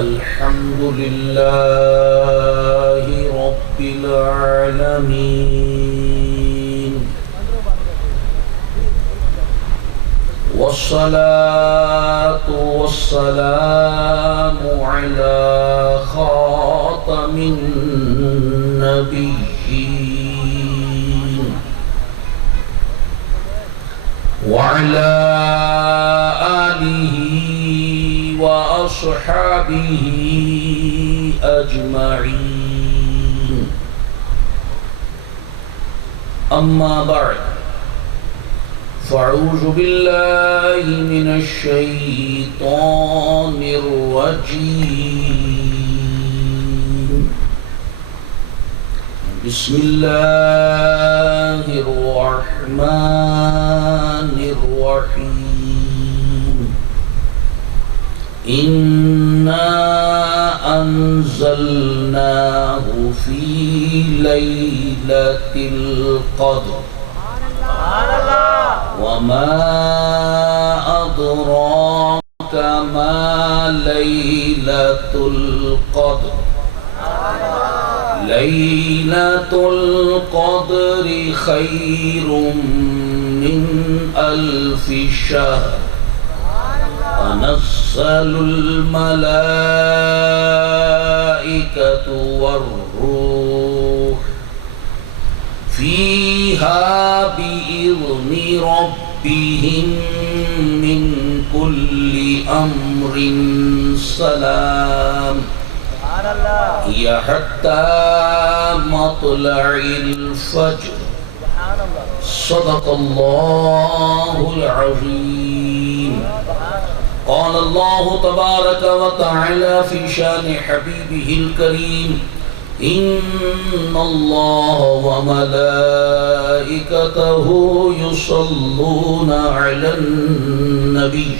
الحمد لله رب العالمين والصلاة والسلام على خاتم النبيين وعلى آله وأصحابه أجمعين أما بعد فأعوذ بالله من الشيطان الرجيم بسم الله الرحمن الرحيم إنا أنزلناه في ليلة القدر وما أدراك ما ليلة القدر ليلة القدر خير من 1000 شهر تنزل الملائكة والروح فيها بإذن ربهم من كل أمر سلام هي حتى مطلع الفجر صدق الله العظيم قال الله تبارك وتعالى في شان حبيبه الكريم إن الله وملائكته يصلون على النبي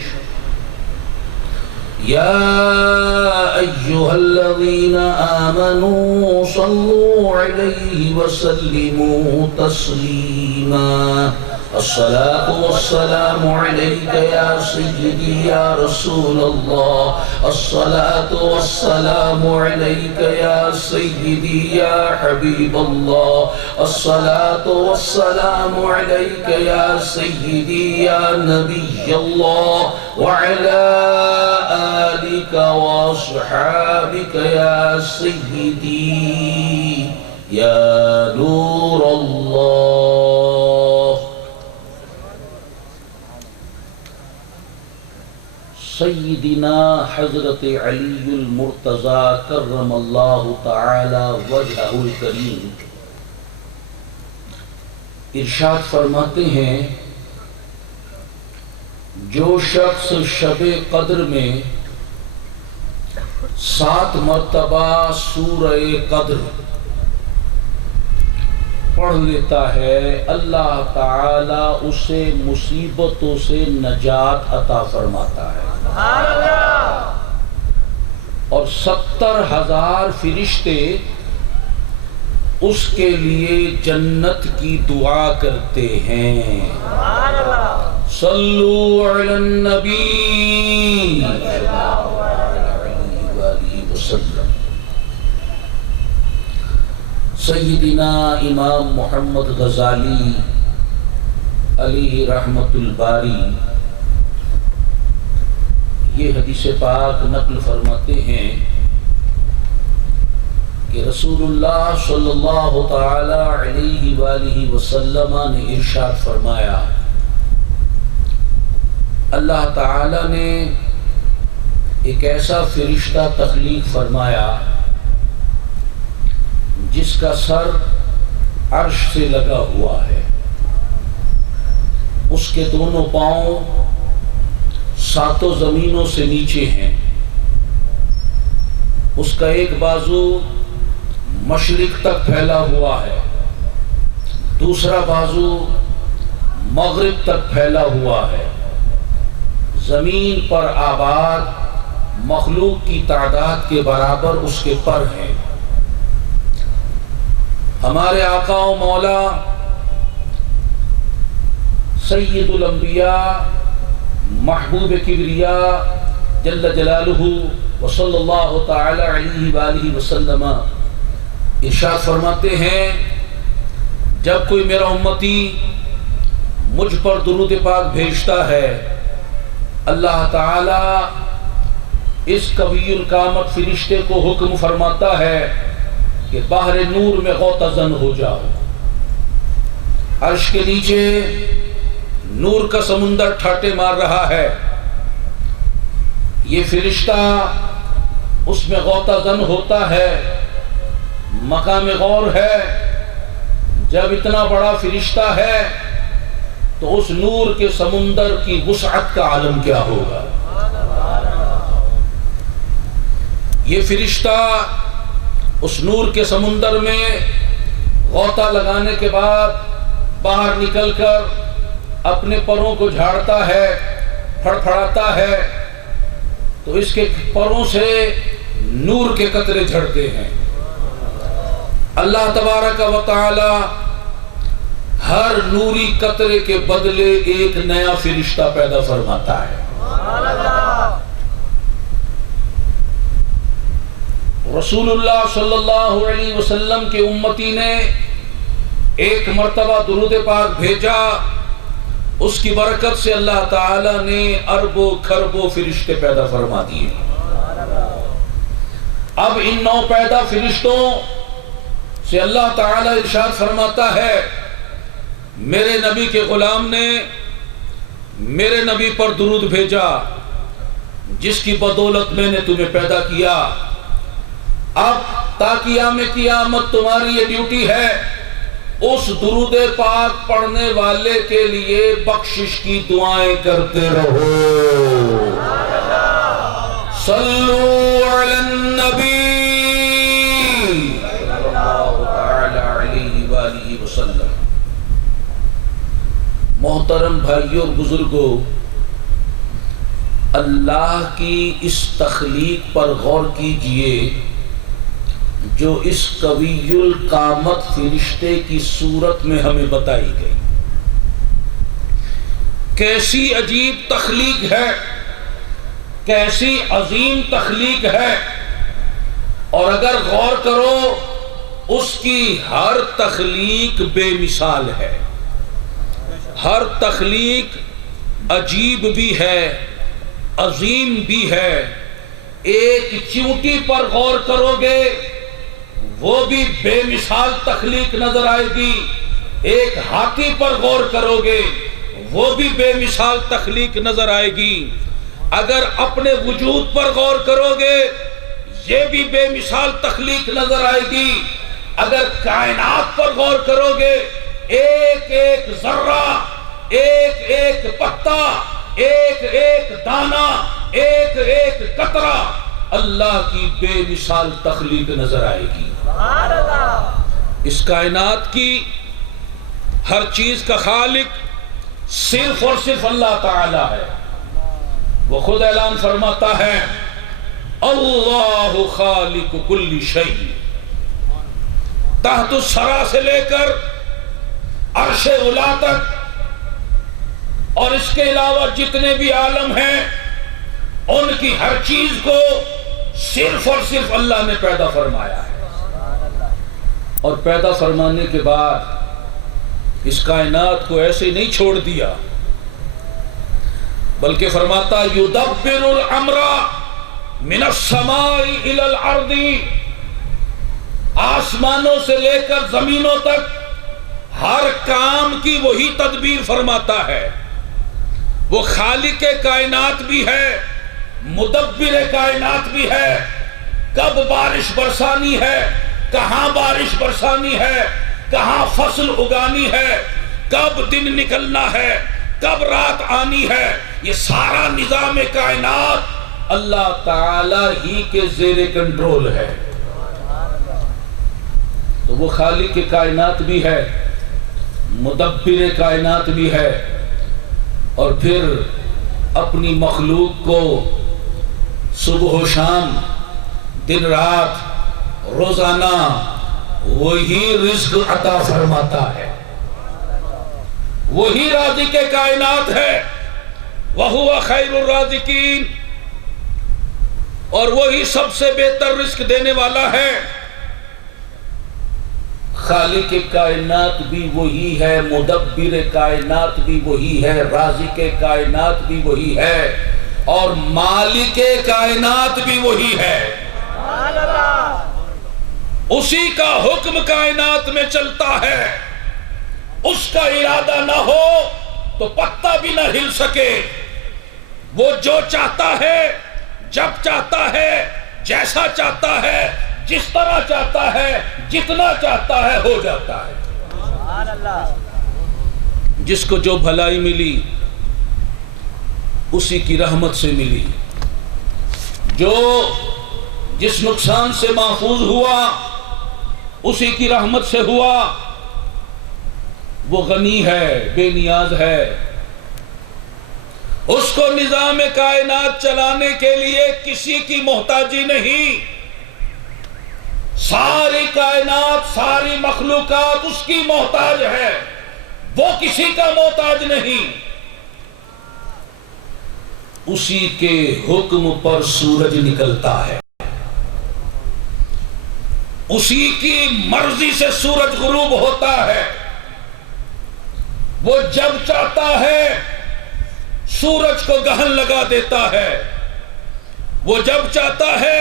يا أيها الذين آمنوا صلوا عليه وسلموا تسليما الصلاة والسلام عليك يا سيدي يا رسول الله الصلاة والسلام عليك يا سيدي يا حبيب الله الصلاة والسلام عليك يا سيدي يا نبي الله وعلى آلك وأصحابك يا سيدي يا نور الله سیدنا حضرت علی المرتضی کرم اللہ تعالی وجہہ الکریم ارشاد فرماتے ہیں جو شخص شب قدر میں 7 مرتبہ سورہ قدر پڑھ لیتا ہے اللہ تعالی اسے مصیبتوں سے نجات عطا فرماتا ہے اور 70,000 فرشتے اس کے لیے جنت کی دعا کرتے ہیں صلو علی النبی صلی اللہ علیہ وآلہ وسلم سیدنا امام محمد غزالی علیہ رحمت الباری یہ حدیث پاک نقل فرماتے ہیں کہ رسول اللہ صلی اللہ تعالی علیہ وآلہ وسلم نے ارشاد فرمایا اللہ تعالی نے ایک ایسا فرشتہ تخلیق فرمایا جس کا سر عرش سے لگا ہوا ہے اس کے دونوں پاؤں 7 زمینوں سے نیچے ہیں اس کا ایک بازو مشرق تک پھیلا ہوا ہے دوسرا بازو مغرب تک پھیلا ہوا ہے زمین پر آباد مخلوق کی تعداد کے برابر اس کے پر ہیں ہمارے آقا و مولا سید الانبیاء محبوب کبریا جل جلالہ وصلی اللہ تعالی علیہ وآلہ وسلم ارشاد فرماتے ہیں جب کوئی میرا امتی مجھ پر درود پاک بھیجتا ہے اللہ تعالی اس قوی القامت فرشتے کو حکم فرماتا ہے کہ بحر نور میں غوطہ-زن ہو جاؤ. عرش کے نیچے نور کا سمندر ٹھاٹے مار رہا ہے. یہ فرشتہ اس میں غوطہ-زن ہوتا ہے. مقام غور ہے جب اتنا بڑا فرشتہ ہے تو اس نور کے سمندر کی وسعت کا عالم کیا ہوگا. یہ فرشتہ اس نور کے سمندر میں غوطہ لگانے کے بعد باہر نکل کر اپنے پروں کو جھاڑتا ہے پھڑپھڑاتا ہے تو اس کے پروں سے نور کے قطرے جھڑتے ہیں. اللہ تبارک و تعالی ہر نوری قطرے کے بدلے ایک نیا فرشتہ پیدا فرماتا ہے. رسول اللہ صلی اللہ علیہ وسلم کے امتی نے ایک مرتبہ درود پاک بھیجا, اس کی برکت سے اللہ تعالی نے اربوں کھربوں فرشتے پیدا فرما دیے. اب ان نو پیدا فرشتوں سے اللہ تعالی ارشاد فرماتا ہے میرے نبی کے غلام نے میرے نبی پر درود بھیجا جس کی بدولت میں نے تمہیں پیدا کیا. اب تا قیام قیامت تمہاری یہ ڈیوٹی ہے اس درود پاک پڑھنے والے کے لیے بخشش کی دعائیں کرتے رہو. صلو علی النبی صلی اللہ تعالی علیہ وآلہ وسلم. محترم بھائیوں اور بزرگوں, اللہ کی اس تخلیق پر غور کیجئے جو اس قوی القامت فرشتے کی صورت میں ہمیں بتائی گئی. کیسی عجیب تخلیق ہے, کیسی عظیم تخلیق ہے, اور اگر غور کرو اس کی ہر تخلیق بے مثال ہے. ہر تخلیق عجیب بھی ہے عظیم بھی ہے. ایک چیونٹی پر غور کرو گے وہ بھی بے مثال تخلیق نظر آئے گی. ایک ہاتھی پر غور کرو گے وہ بھی بے مثال تخلیق نظر آئے گی. اگر اپنے وجود پر غور کرو گے یہ بھی بے مثال تخلیق نظر آئے گی. اگر کائنات پر غور کرو گے ایک ایک ذرہ, ایک ایک پتا, ایک ایک دانہ, ایک ایک قطرہ اللہ کی بے مثال تخلیق نظر آئے گی. اس کائنات کی ہر چیز کا خالق صرف اور صرف اللہ تعالی ہے. وہ خود اعلان فرماتا ہے اللہ خالق کل شیء, تحت الثری سے لے کر عرش اولی تک اور اس کے علاوہ جتنے بھی عالم ہیں ان کی ہر چیز کو صرف اور صرف اللہ نے پیدا فرمایا ہے. اور پیدا فرمانے کے بعد اس کائنات کو ایسے نہیں چھوڑ دیا بلکہ فرماتا یدبر الامر من السماء الى الارض, آسمانوں سے لے کر زمینوں تک ہر کام کی وہی تدبیر فرماتا ہے. وہ خالق کائنات بھی ہے, مدبر کائنات بھی ہے. کب بارش برسانی ہے, کہاں بارش برسانی ہے, کہاں فصل اگانی ہے, کب دن نکلنا ہے, کب رات آنی ہے, یہ سارا نظام کائنات اللہ تعالی ہی کے زیر کنٹرول ہے. تو وہ خالق کائنات بھی ہے, مدبر کائنات بھی ہے, اور پھر اپنی مخلوق کو صبح و شام دن رات روزانہ وہی رزق عطا فرماتا ہے. وہی رازق کائنات ہے. وَهُوَ خَيْرُ الرَّازِقِينَ. اور وہی سب سے بہتر رزق دینے والا ہے۔ خالق کائنات بھی وہی ہے، مدبر کائنات بھی وہی ہے، رازق کائنات بھی وہی ہے، اور مالک کائنات بھی وہی ہے۔ اسی کا حکم کائنات میں چلتا ہے، اس کا ارادہ نہ ہو تو پتا بھی نہ ہل سکے۔ وہ جو چاہتا ہے، جب چاہتا ہے، جیسا چاہتا ہے، جس طرح چاہتا ہے، جتنا چاہتا ہے، ہو جاتا ہے۔ جس کو جو بھلائی ملی اسی کی رحمت سے ملی، جو جس نقصان سے محفوظ ہوا اسی کی رحمت سے ہوا۔ وہ غنی ہے، بے نیاز ہے، اس کو نظام کائنات چلانے کے لیے کسی کی محتاجی نہیں۔ ساری کائنات، ساری مخلوقات اس کی محتاج ہے، وہ کسی کا محتاج نہیں۔ اسی کے حکم پر سورج نکلتا ہے، اسی کی مرضی سے سورج غروب ہوتا ہے۔ وہ جب چاہتا ہے سورج کو گہن لگا دیتا ہے، وہ جب چاہتا ہے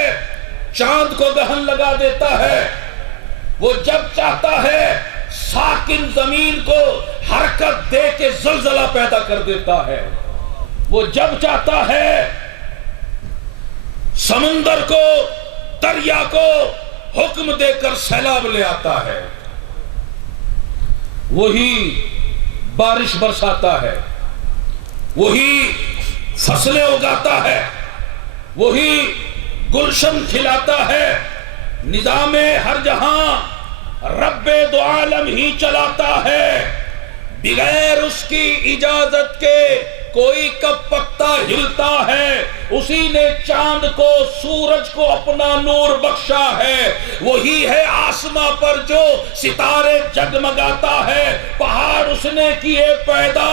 چاند کو گہن لگا دیتا ہے، وہ جب چاہتا ہے ساکن زمین کو حرکت دے کے زلزلہ پیدا کر دیتا ہے، وہ جب چاہتا ہے سمندر کو، دریا کو حکم دے کر سیلاب لے آتا ہے، وہی بارش برساتا ہے، وہی فصلیں اگاتا ہے، وہی گلشن کھلاتا ہے۔ نظام ہر جہاں رب دو عالم ہی چلاتا ہے، بغیر اس کی اجازت کے کوئی کب پتا ہلتا ہے۔ اسی نے چاند کو، سورج کو اپنا نور بخشا ہے، وہی ہے آسمان پر جو ستارے جگمگاتا ہے۔ پہاڑ اس نے کیے پیدا،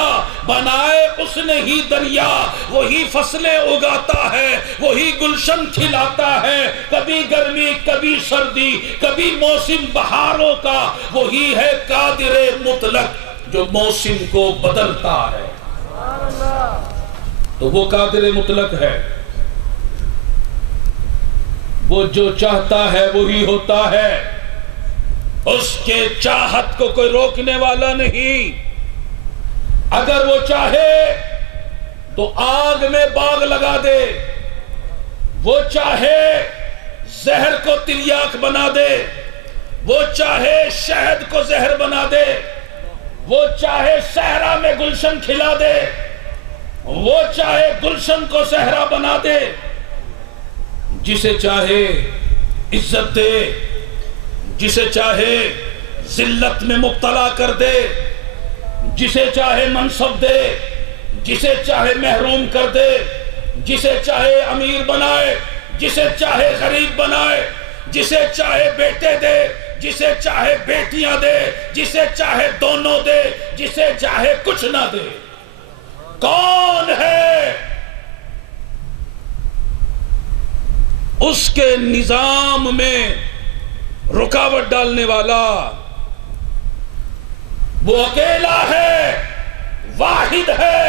بنائے اس نے ہی دریا، وہی فصلیں اگاتا ہے، وہی گلشن کھلاتا ہے۔ کبھی گرمی، کبھی سردی، کبھی موسم بہاروں کا، وہی ہے قادر مطلق جو موسم کو بدلتا ہے۔ تو وہ قادر مطلق ہے، وہ جو چاہتا ہے وہی ہوتا ہے، اس کے چاہت کو کوئی روکنے والا نہیں۔ اگر وہ چاہے تو آگ میں باغ لگا دے، وہ چاہے زہر کو تریاک بنا دے، وہ چاہے شہد کو زہر بنا دے، وہ چاہے صحرا میں گلشن کھلا دے، وہ چاہے گلشن کو صحرا بنا دے۔ جسے چاہے عزت دے، جسے چاہے ذلت میں مبتلا کر دے، جسے چاہے منصب دے، جسے چاہے محروم کر دے، جسے چاہے امیر بنائے، جسے چاہے غریب بنائے، جسے چاہے بیٹے دے، جسے چاہے بیٹیاں دے، جسے چاہے دونوں دے، جسے چاہے کچھ نہ دے۔ کون ہے اس کے نظام میں رکاوٹ ڈالنے والا؟ وہ اکیلا ہے، واحد ہے،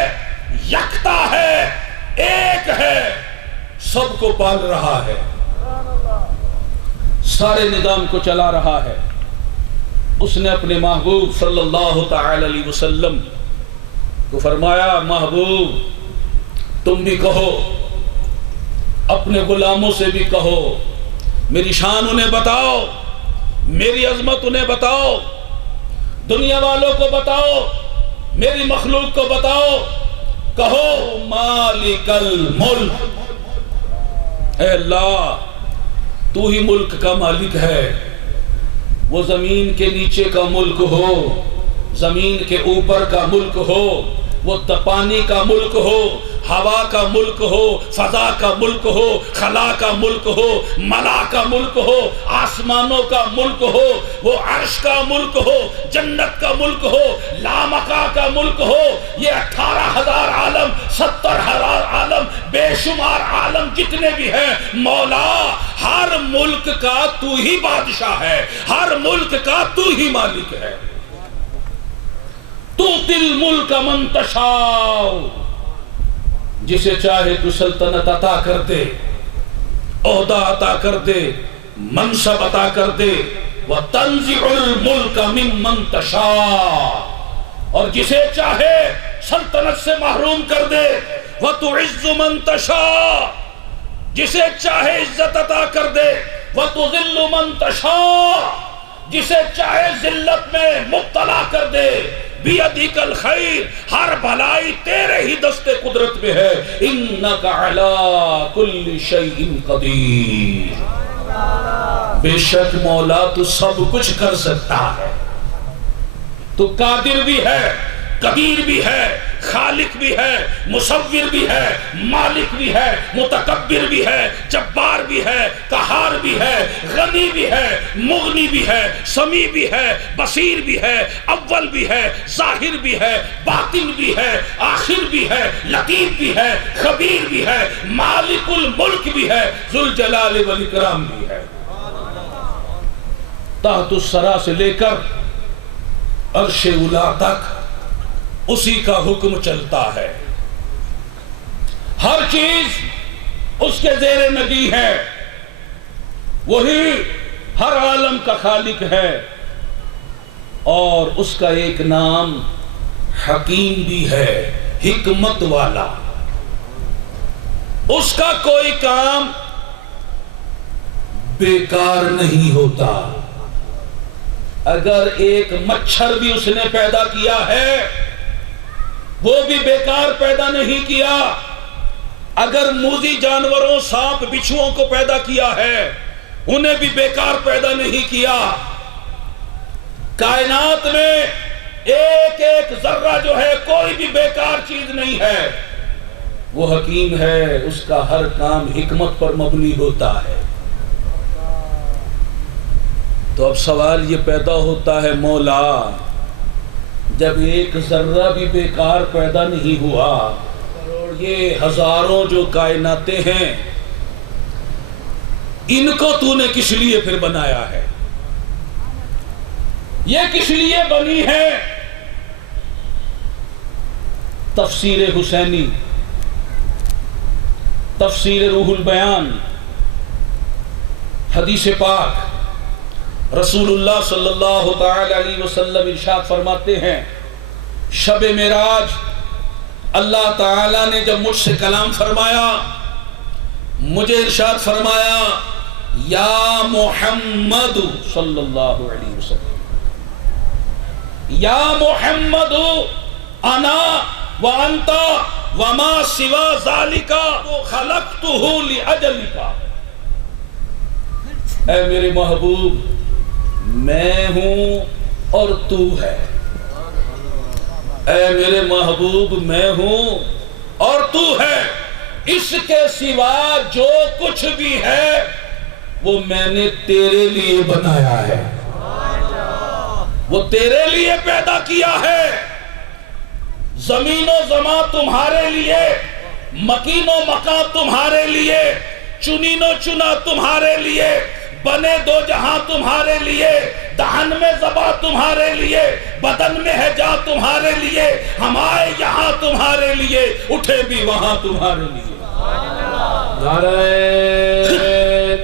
یکتا ہے، ایک ہے، سب کو پال رہا ہے، سارے نظام کو چلا رہا ہے۔ اس نے اپنے محبوب صلی اللہ تعالی علیہ وسلم کو فرمایا، محبوب تم بھی کہو، اپنے غلاموں سے بھی کہو، میری شان انہیں بتاؤ، میری عظمت انہیں بتاؤ، دنیا والوں کو بتاؤ، میری مخلوق کو بتاؤ، کہو مالک الملک، اے اللہ تو ہی ملک کا مالک ہے۔ وہ زمین کے نیچے کا ملک ہو، زمین کے اوپر کا ملک ہو، وہ پانی کا ملک ہو، ہوا کا ملک ہو، فضا کا ملک ہو، خلا کا ملک ہو، ملا کا ملک ہو، آسمانوں کا ملک ہو، وہ عرش کا ملک ہو، جنت کا ملک ہو، لامکا کا ملک ہو، یہ 18,000 عالم، 70,000 عالم بے شمار عالم جتنے بھی ہیں، مولا ہر ملک کا تو ہی بادشاہ ہے، ہر ملک کا تو ہی مالک ہے۔ تُؤْتِي الْمُلْكَ مَن تَشَاءُ، جسے چاہے تو سلطنت عطا کر دے، عہدہ عطا کر دے، منصب عطا کر دے۔ وَتَنزِعُ الْمُلْكَ مِمَّن تَشَاءُ، اور جسے چاہے سلطنت سے محروم کر دے۔ وَتُعِزُّ مَن تَشَاءُ، جسے چاہے عزت عطا کر دے۔ وَتُذِلُّ مَن تَشَاءُ، جسے چاہے ذلت میں مبتلا کر دے۔ بِيَدِكَ الْخَيْرُ، ہر بھلائی تیرے ہی دست قدرت میں ہے۔ إِنَّكَ عَلَىٰ كُلِّ شَيْءٍ قَدِيرٌ، بے شک مولا تو سب کچھ کر سکتا ہے، تو قادر بھی ہے، قدیر بھی ہے، خالق بھی ہے، مصور بھی ہے، مالک بھی ہے، متکبر بھی ہے، جبار بھی ہے، قہار بھی ہے، غنی بھی ہے، مغنی بھی ہے، سمیع بھی ہے، بصیر بھی ہے، اول بھی ہے، ظاہر بھی ہے، باطن بھی ہے، آخر بھی ہے، لطیف بھی ہے، خبیر بھی ہے، مالک الملک بھی ہے، ذوالجلال والاکرام بھی ہے۔ تحت الثری سے لے کر عرش اولی تک اسی کا حکم چلتا ہے، ہر چیز اس کے زیر نگی ہے، وہی ہر عالم کا خالق ہے، اور اس کا ایک نام حکیم بھی ہے، حکمت والا۔ اس کا کوئی کام بیکار نہیں ہوتا۔ اگر ایک مچھر بھی اس نے پیدا کیا ہے، وہ بھی بیکار پیدا نہیں کیا۔ اگر موذی جانوروں، سانپ بچھوؤں کو پیدا کیا ہے، انہیں بھی بیکار پیدا نہیں کیا۔ کائنات میں ایک ایک ذرہ جو ہے کوئی بھی بیکار چیز نہیں ہے، وہ حکیم ہے، اس کا ہر کام حکمت پر مبنی ہوتا ہے۔ تو اب سوال یہ پیدا ہوتا ہے، مولا جب ایک ذرہ بھی بیکار پیدا نہیں ہوا، اور یہ ہزاروں جو کائناتیں ہیں، ان کو تو نے کس لیے پھر بنایا ہے؟ یہ کس لیے بنی ہے؟ تفسیر حسینی، تفسیر روح البیان، حدیث پاک، رسول اللہ صلی اللہ تعالی علیہ وسلم ارشاد فرماتے ہیں، شب معراج اللہ تعالیٰ نے جب مجھ سے کلام فرمایا، مجھے ارشاد فرمایا، یا محمد صلی اللہ علیہ وسلم، یا محمد انا وانت وما سوا ذالک خلقتہ لاجلک، اے میرے محبوب میں ہوں اور تو ہے، اے میرے محبوب میں ہوں اور تو ہے، اس کے سوا جو کچھ بھی ہے وہ میں نے تیرے لیے بنایا ہے، وہ تیرے لیے پیدا کیا ہے۔ زمین و زمان تمہارے لیے، مکین و مکان تمہارے لیے، چنین و چنا تمہارے لیے، بنے دو جہاں تمہارے لیے، دہن میں زبا تمہارے لیے، بدن میں ہے جا تمہارے لیے، ہم آئے یہاں تمہارے لیے، اٹھے بھی وہاں تمہارے لیے۔ نعرہ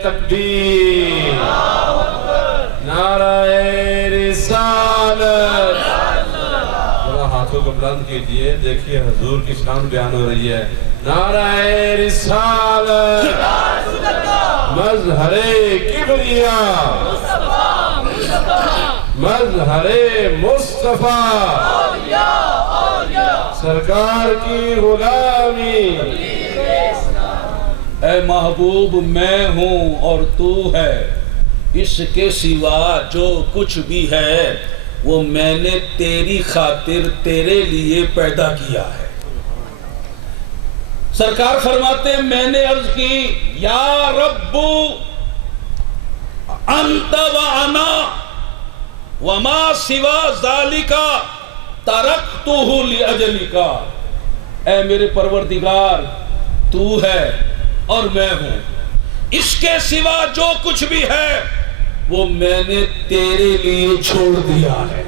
تکبیر، نعرہ رسالت، ذرا ہاتھوں کو بلند کیجئے، دیکھیے حضور کی شان بیان ہو رہی ہے۔ نعرہ رسالت، مظہر کبریاء، مظہر مصطفیٰ، سرکار کی غلامی۔ اے محبوب میں ہوں اور تو ہے، اس کے سوا جو کچھ بھی ہے وہ میں نے تیری خاطر تیرے لیے پیدا کیا ہے۔ سرکار فرماتے ہیں میں نے عرض کی، یا رب انت و انا وما سوا ذالک ترکتہ لاجلک، اے میرے پروردگار تو ہے اور میں ہوں، اس کے سوا جو کچھ بھی ہے وہ میں نے تیرے لیے چھوڑ دیا ہے۔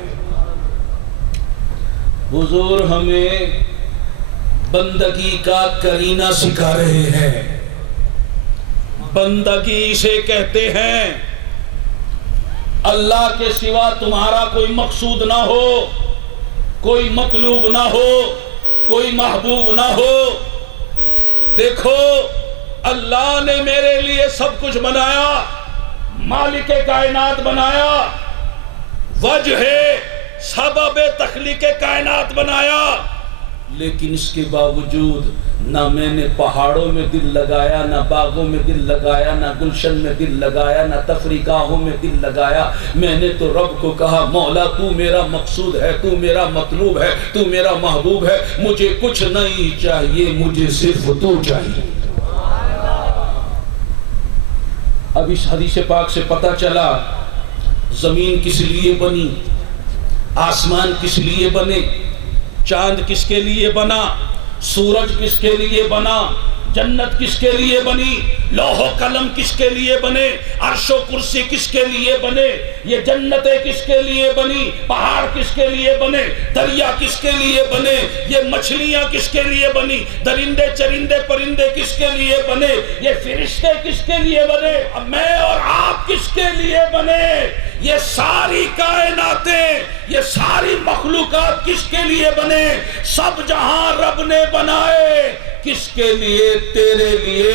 حضور ہمیں بندگی کا کرینہ سکھا رہے ہیں۔ بندگی اسے کہتے ہیں اللہ کے سوا تمہارا کوئی مقصود نہ ہو، کوئی مطلوب نہ ہو، کوئی محبوب نہ ہو۔ دیکھو اللہ نے میرے لیے سب کچھ بنایا، مالک کائنات بنایا، وجہ سبب تخلیق کائنات بنایا، لیکن اس کے باوجود نہ میں نے پہاڑوں میں دل لگایا، نہ باغوں میں دل لگایا، نہ گلشن میں دل لگایا، نہ تفریح گاہوں میں دل لگایا۔ میں نے تو رب کو کہا مولا تو میرا مقصود ہے، تو میرا مطلوب ہے، تو میرا محبوب ہے، مجھے کچھ نہیں چاہیے، مجھے صرف تو چاہیے۔ اب اس حدیث پاک سے پتہ چلا زمین کس لیے بنی، آسمان کس لیے بنے، چاند کس کے لیے بنا، سورج کس کے لیے بنا، جنت کس کے لیے بنی، لوح و قلم کس کے لیے بنے، عرش و کرسی کس کے لیے بنے، یہ جنتیں کس کے لیے بنی، پہاڑ کس کے لیے بنے، دریا کس کے لیے بنے، یہ مچھلیاں کس کے لیے بنی، درندے چرندے پرندے کس کے لیے بنے، یہ فرشتے کس کے لیے بنے، میں اور آپ کس کے لیے بنے، یہ ساری کائناتیں، یہ ساری مخلوقات کس کے لیے بنے، سب جہاں رب نے بنائے کس کے لیے، تیرے لیے۔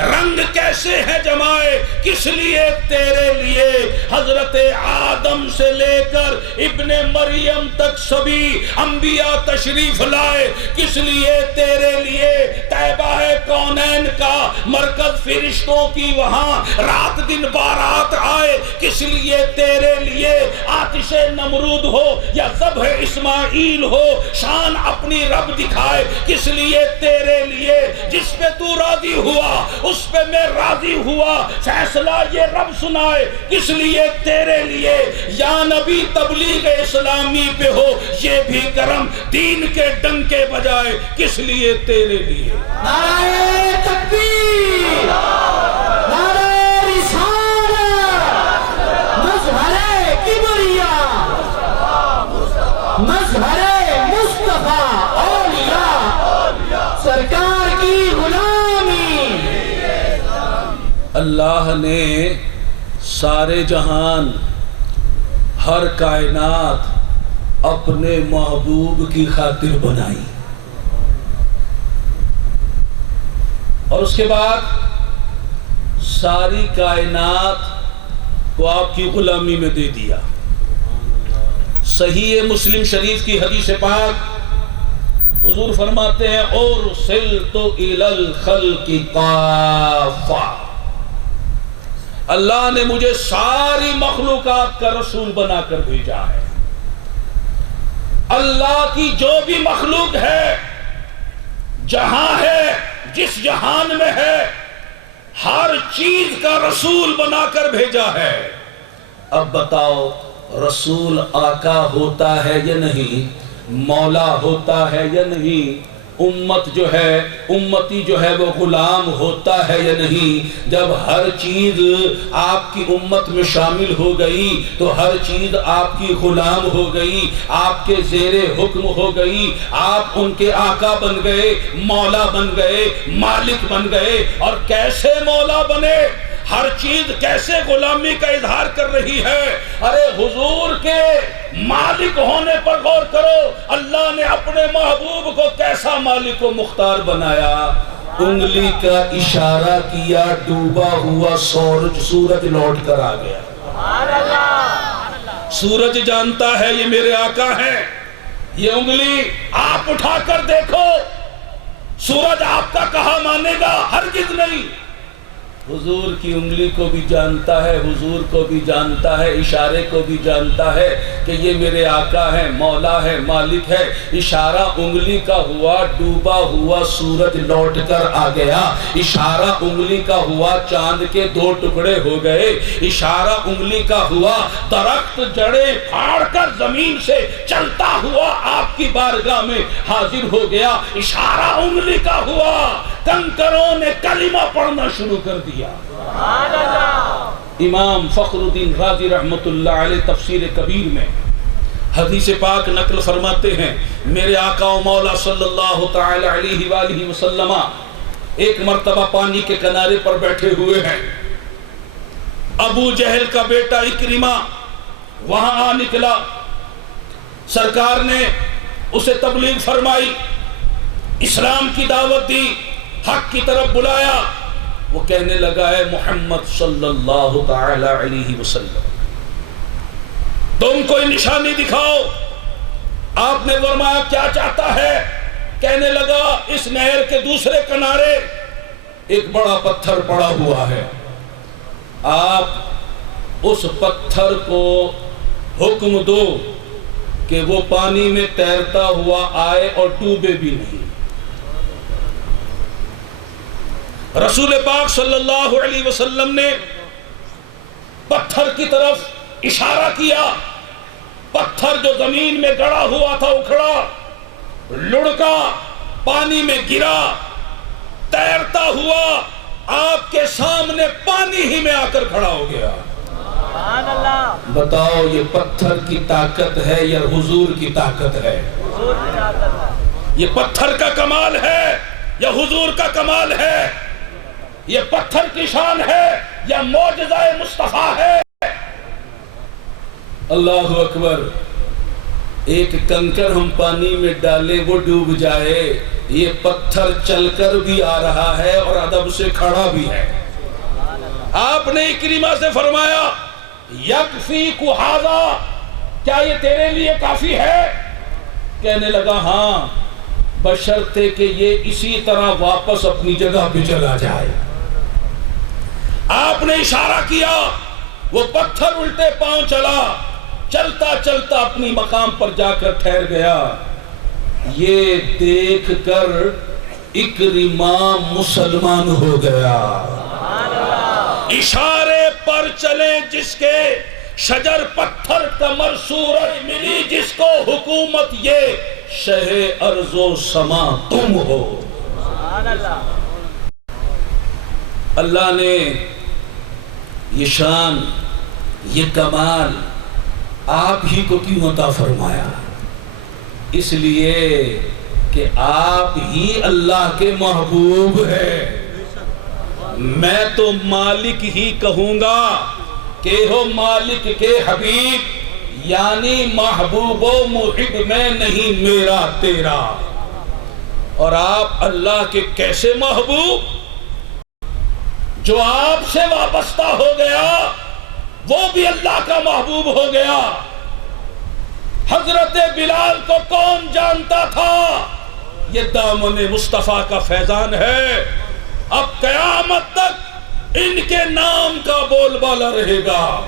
رنگ کیسے ہے جمائے، کس لیے، تیرے لیے۔ حضرت آدم سے لے کر ابن مریم تک سبھی انبیاء تشریف لائے، کس لیے، تیرے لیے۔ طیبہ کونین کا مرکز فرشتوں کی وہاں رات دن بارات آئے، کس لیے، تیرے لیے۔ آتش نمرود ہو یا ذبح اسماعیل ہو، شان اپنی رب دکھائے، کس لیے، تیرے لیے۔ جس پہ تو راضی ہوا اس پہ میں راضی ہوا، فیصلہ یہ رب سنائے، کس لیے، تیرے لیے۔ یا نبی تبلیغ اسلامی پہ ہو یہ بھی کرم، دین کے ڈنکے بجائے، کس لیے، تیرے لیے۔ نعرہ تکبیر، نعرہ رسالت، مظہر کبریاء، مظہر مصطفیٰ اولیاء، سرکار کی غلامی۔ اللہ نے سارے جہان، ہر کائنات اپنے محبوب کی خاطر بنائی، اور اس کے بعد ساری کائنات کو آپ کی غلامی میں دے دیا۔ صحیح مسلم شریف کی حدیث پاک حضور فرماتے ہیں اُرسلتُ إِلَى الْخَلْقِ کافۃ، اللہ نے مجھے ساری مخلوقات کا رسول بنا کر بھیجا ہے۔ اللہ کی جو بھی مخلوق ہے، جہاں ہے، جس جہان میں ہے، ہر چیز کا رسول بنا کر بھیجا ہے۔ اب بتاؤ رسول آقا ہوتا ہے یا نہیں، مولا ہوتا ہے یا نہیں، امت جو ہے، امتی جو ہے وہ غلام ہوتا ہے یا نہیں۔ جب ہر چیز آپ کی امت میں شامل ہو گئی تو ہر چیز آپ کی غلام ہو گئی، آپ کے زیر حکم ہو گئی، آپ ان کے آقا بن گئے، مولا بن گئے، مالک بن گئے۔ اور کیسے مولا بنے، ہر چیز کیسے غلامی کا اظہار کر رہی ہے۔ ارے حضور کے مالک ہونے پر غور کرو، اللہ نے اپنے محبوب کو کیسا مالک و مختار بنایا۔ انگلی کا اشارہ کیا، ڈوبا ہوا سورج لوٹ کر آ گیا۔ سورج جانتا ہے یہ میرے آقا ہیں، یہ انگلی آپ اٹھا کر دیکھو، سورج آپ کا کہا مانے گا، ہرگز نہیں۔ حضور کی انگلی کو بھی جانتا ہے، حضور کو بھی جانتا ہے، اشارے کو بھی جانتا ہے کہ یہ میرے آقا ہے، مولا ہے، مالک ہے۔ اشارہ انگلی کا ہوا، ڈوبا ہوا سورج لوٹ کر آ گیا۔ اشارہ انگلی کا ہوا، چاند کے 2 ٹکڑے ہو گئے۔ اشارہ انگلی کا ہوا، درخت جڑیں پھاڑ کر زمین سے چلتا ہوا آپ کی بارگاہ میں حاضر ہو گیا۔ اشارہ انگلی کا ہوا، کنکروں نے کلمہ پڑھنا شروع کر دیا۔ امام فخر الدین غازی رحمت اللہ علیہ تفسیر کبیر میں حدیث پاک نقل فرماتے ہیں، میرے آقا و مولا صلی اللہ تعالی علیہ وآلہ وسلم ایک مرتبہ پانی کے کنارے پر بیٹھے ہوئے ہیں۔ ابو جہل کا بیٹا اکرمہ وہاں آ نکلا، سرکار نے اسے تبلیغ فرمائی، اسلام کی دعوت دی، حق کی طرف بلایا۔ وہ کہنے لگا ہے محمد صلی اللہ تعالی علیہ وسلم تم کوئی نشانی دکھاؤ۔ آپ نے فرمایا کیا چاہتا ہے؟ کہنے لگا اس نہر کے دوسرے کنارے ایک بڑا پتھر پڑا ہوا ہے، آپ اس پتھر کو حکم دو کہ وہ پانی میں تیرتا ہوا آئے اور ڈوبے بھی نہیں۔ رسول پاک صلی اللہ علیہ وسلم نے پتھر کی طرف اشارہ کیا، پتھر جو زمین میں گڑا ہوا تھا اکھڑا، لڑکا، پانی میں گرا، تیرتا ہوا آپ کے سامنے پانی ہی میں آ کر کھڑا ہو گیا۔ بتاؤ یہ پتھر کی طاقت ہے یا حضور کی طاقت ہے؟ یہ پتھر کا کمال ہے یا حضور کا کمال ہے؟ یہ پتھر کی شان ہے یا معجزہ مصطفیٰ ہے؟ اللہ اکبر۔ ایک کنکر ہم پانی میں ڈالیں وہ ڈوب جائے، یہ پتھر چل کر بھی آ رہا ہے اور ادب سے کھڑا بھی ہے۔ آپ نے اکرمہ سے فرمایا یکفیک ھذا، کیا یہ تیرے لیے کافی ہے؟ کہنے لگا ہاں، بشرطے کہ یہ اسی طرح واپس اپنی جگہ پہ چلا جائے۔ آپ نے اشارہ کیا، وہ پتھر الٹے پاؤں چلا، چلتا چلتا اپنی مقام پر جا کر ٹھہر گیا۔ یہ دیکھ کر اکرمہ مسلمان ہو گیا۔ اشارے پر چلے جس کے، شجر پتھر کمر صورت ملی جس کو، حکومت یہ شہ ارض و سما تم ہو۔ اللہ نے یہ شان، یہ کمال آپ ہی کو کیوں عطا فرمایا؟ اس لیے کہ آپ ہی اللہ کے محبوب ہیں۔ میں تو مالک ہی کہوں گا کہ ہو مالک کے حبیب، یعنی محبوب و محب میں نہیں میرا تیرا۔ اور آپ اللہ کے کیسے محبوب؟ جو آپ سے وابستہ ہو گیا وہ بھی اللہ کا محبوب ہو گیا۔ حضرت بلال کو کون جانتا تھا؟ یہ دامن مصطفیٰ کا فیضان ہے۔ اب قیامت تک ان کے نام کا بول بالا رہے گا۔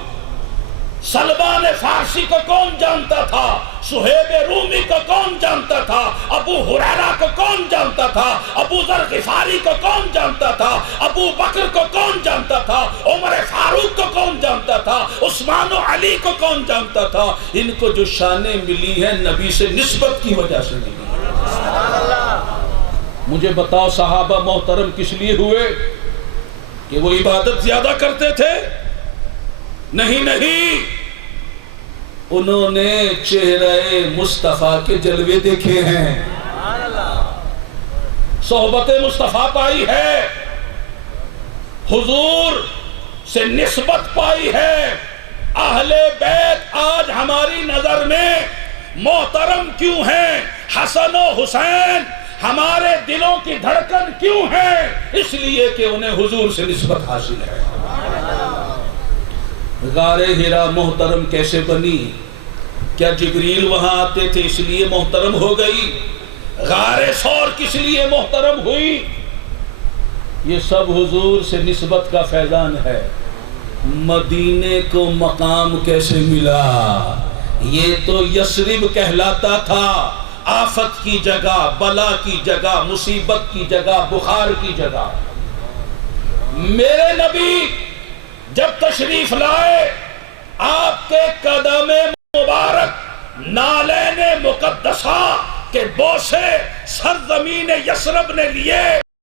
سلمان فارسی کو کون جانتا تھا؟ سہیب رومی کو کون جانتا تھا؟ ابو ہریرہ کو کون جانتا تھا؟ ابو ذر غفاری کو کون جانتا تھا؟ ابو بکر کو کون جانتا تھا؟ عمر فاروق کو کون جانتا تھا؟ عثمان و علی کو کون جانتا تھا؟ ان کو جو شانیں ملی ہیں نبی سے نسبت کی وجہ سے ملی۔ مجھے بتاؤ صحابہ محترم کس لیے ہوئے؟ کہ وہ عبادت زیادہ کرتے تھے؟ نہیں، انہوں نے چہرہ مصطفیٰ کے جلوے دیکھے ہیں، صحبت مصطفیٰ پائی ہے، حضور سے نسبت پائی ہے۔ اہل بیت آج ہماری نظر میں محترم کیوں ہیں؟ حسن و حسین ہمارے دلوں کی دھڑکن کیوں ہے؟ اس لیے کہ انہیں حضور سے نسبت حاصل ہے۔ غار ہرا محترم کیسے بنی؟ کیا جبریل وہاں آتے تھے اس لیے محترم ہو گئی؟ غار ثور کس لیے محترم ہوئی؟ یہ سب حضور سے نسبت کا فیضان ہے۔ مدینے کو مقام کیسے ملا؟ یہ تو یثرب کہلاتا تھا، آفت کی جگہ، بلا کی جگہ، مصیبت کی جگہ، بخار کی جگہ۔ میرے نبی جب تشریف لائے، آپ کے قدم مبارک نالین مقدسہ کے بوسے سرزمین یثرب نے لیے۔